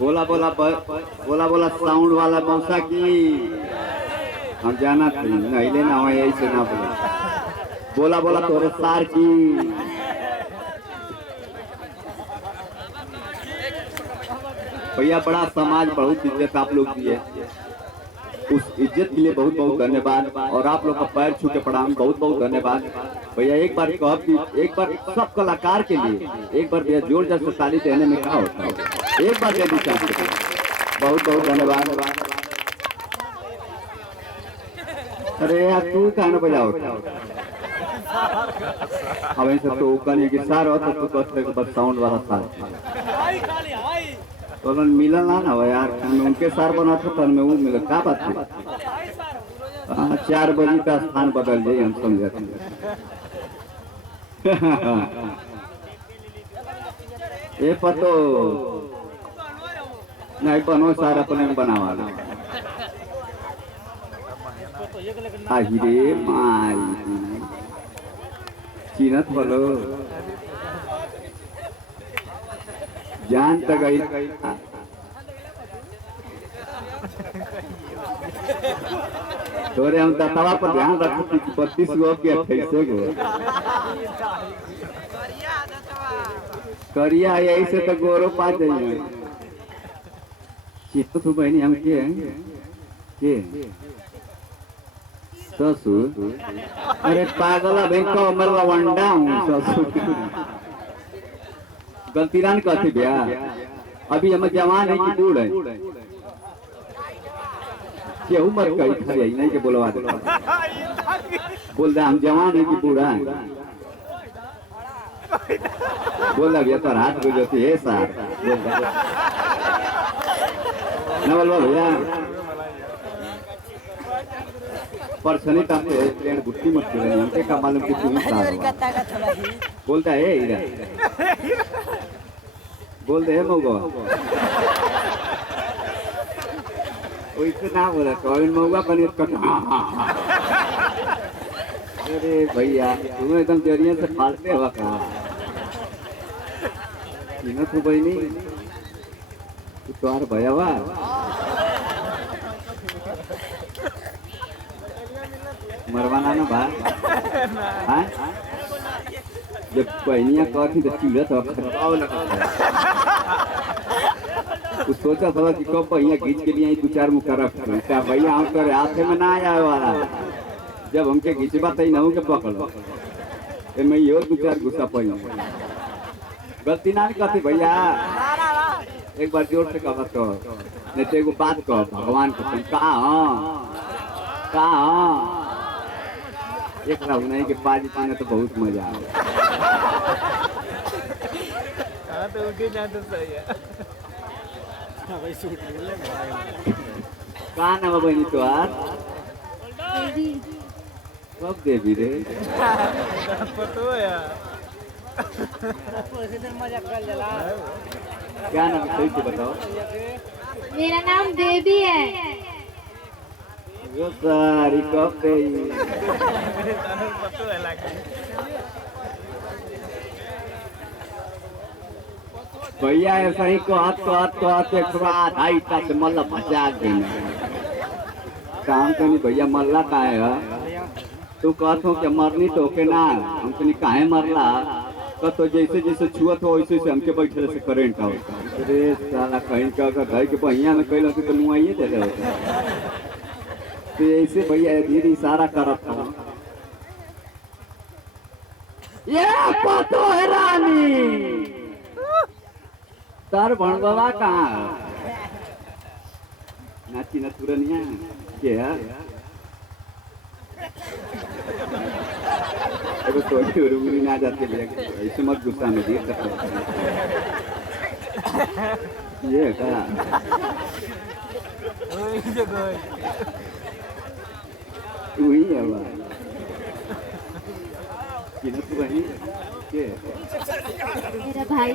बोला बोला बोला बोला साउंड वाला मौसा की हम जाना थे नहीं लेना हो यही से ना बोला बोला बोला तोरे सार की भैया बड़ा समाज बहुत इज्जत आप लोग दिए उस इज्जत के लिए बहुत बहुत धन्यवाद और आप लोग का पैर छू के प्रणाम बहुत बहुत धन्यवाद भैया। एक बार एक बार सब कलाकार के लिए एक बार भैया जोर जोर से ताली देने में क्या होता है एक बार दे दी चाहते बहुत बहुत धन्यवाद। अरे यार तू कहना बजाओ अब ऐसे तो ऊपर ये सार होता तो बस साउंड वाला सार तो मिलन ना हो यार उनके सार बना था में वो मिला क्या बात है 4 बजे का स्थान बदल जाए हम समझते ये पतो नहीं बनो सार अपने बनावा रे माई चीनत बोलो जान तक गई तोरे हम दतवा पर ध्यान रखो कि 32 गो के 28 गो करिया यही से तो गोरो पा जाइए चित्त तू बहनी हम के ससुर अरे पागला बैंक मरवा वंडा हूँ ससुर गलती रान कहती भैया अभी हम जवान है कि बूढ़ है क्या उम्र कही नहीं के बोलवा दे बोल दे हम जवान है कि बूढ़ा है बोल भैया तो हाथ गुजरती है सार न बोलवा भैया परसनी का ट्रेन गुट्टी मत करे हमके का मालूम कि तू सार बोलता है इधर बोल दे मौगा वैसे ना बोला कौन मौगा बने अरे भैया तुम एकदम जरिए से फालते हुआ कहा तू भाई नहीं तू तुम्हार भैया हुआ मरवाना ना भाई जब बहनिया कहती तो चूल्हा तो कुछ सोचा था कि कब भैया खींच के लिए 2-4 मुक्का रख क्या भैया हम तो हाथ में ना आया वाला जब हमके खींचबा तई ना के पकड़ मैं यो 2-4 गुस्सा पड़ी गलती ना कहती भैया एक बार जोर से कह तो नहीं तो एगो बात कह भगवान को कहा एक राहु नहीं के बाजी पाने तो बहुत मजा आया तो उठी ना तो सही है भाई शूट ले कहां ना बनी तो यार कब देवी रे फोटो है यार मजा कर लेला क्या नाम है सही से बताओ मेरा नाम देवी है यो सारी कब गई भैया ऐसा ही कहत 1.5 से मल्ला फंसा देना काम तो नहीं भैया मल्ला का है तू कहत हो कि मरनी तो के ना हम कहीं काहे मरला तो जैसे जैसे छुअत हो वैसे से हमके बैठे से करेंट आओ अरे साला कहीं का घर के भैया में कैल तो नुआइए दे रहे होते तो ऐसे भैया धीरे इशारा करत था ये पतो है रानी तार भणवा कहाँ नाची न तुरनिया के है अरे तो रुगनी ना जाते ऐसे मत गुस्सा में दिए ये का तू ही है मेरा भाई